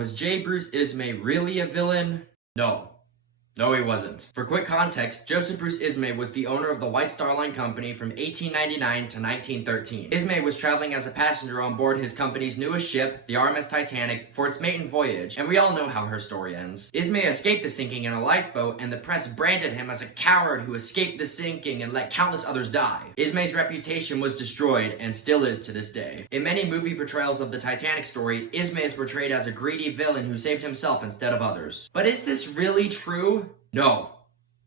Was J. Bruce Ismay really a villain? No. No, he wasn't. For quick context, Joseph Bruce Ismay was the owner of the White Star Line Company from 1899 to 1913. Ismay was traveling as a passenger on board his company's newest ship, the RMS Titanic, for its maiden voyage, and we all know how her story ends. Ismay escaped the sinking in a lifeboat, and the press branded him as a coward who escaped the sinking and let countless others die. Ismay's reputation was destroyed, and still is to this day. In many movie portrayals of the Titanic story, Ismay is portrayed as a greedy villain who saved himself instead of others. But is this really true? No.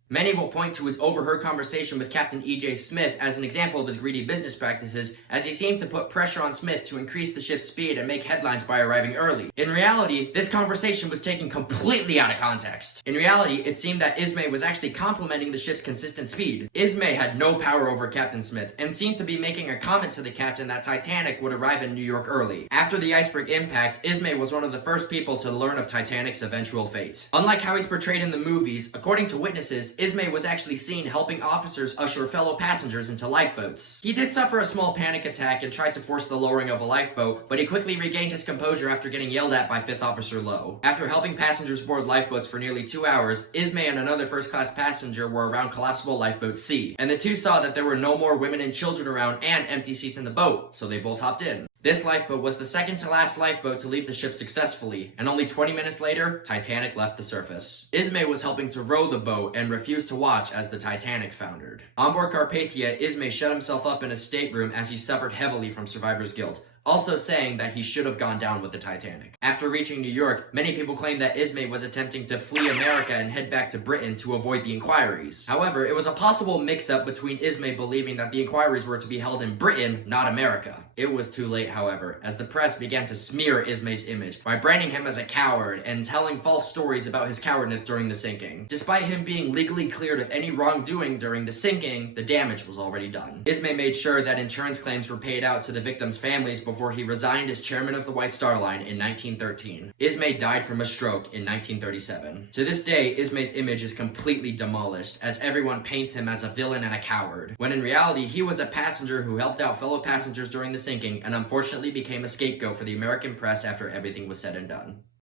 Many will point to his overheard conversation with Captain E.J. Smith as an example of his greedy business practices, as he seemed to put pressure on Smith to increase the ship's speed and make headlines by arriving early. In reality, this conversation was taken completely out of context. In reality, it seemed that Ismay was actually complimenting the ship's consistent speed. Ismay had no power over Captain Smith, and seemed to be making a comment to the captain that Titanic would arrive in New York early. After the iceberg impact, Ismay was one of the first people to learn of Titanic's eventual fate. Unlike how he's portrayed in the movies, according to witnesses, Ismay was actually seen helping officers usher fellow passengers into lifeboats. He did suffer a small panic attack and tried to force the lowering of a lifeboat, but he quickly regained his composure after getting yelled at by 5th Officer Lowe. After helping passengers board lifeboats for nearly 2 hours, Ismay and another first-class passenger were around collapsible lifeboat C, and the two saw that there were no more women and children around and empty seats in the boat, so they both hopped in. This lifeboat was the second to last lifeboat to leave the ship successfully, and only 20 minutes later, Titanic left the surface. Ismay was helping to row the boat and refused to watch as the Titanic foundered. On board Carpathia, Ismay shut himself up in a stateroom as he suffered heavily from survivor's guilt, also saying that he should have gone down with the Titanic. After reaching New York, many people claim that Ismay was attempting to flee America and head back to Britain to avoid the inquiries. However, it was a possible mix-up between Ismay believing that the inquiries were to be held in Britain, not America. It was too late, however, as the press began to smear Ismay's image by branding him as a coward and telling false stories about his cowardness during the sinking. Despite him being legally cleared of any wrongdoing during the sinking, the damage was already done. Ismay made sure that insurance claims were paid out to the victims' families before he resigned as chairman of the White Star Line in 1913. Ismay died from a stroke in 1937. To this day, Ismay's image is completely demolished, as everyone paints him as a villain and a coward, when in reality he was a passenger who helped out fellow passengers during the sinking and unfortunately became a scapegoat for the American press after everything was said and done.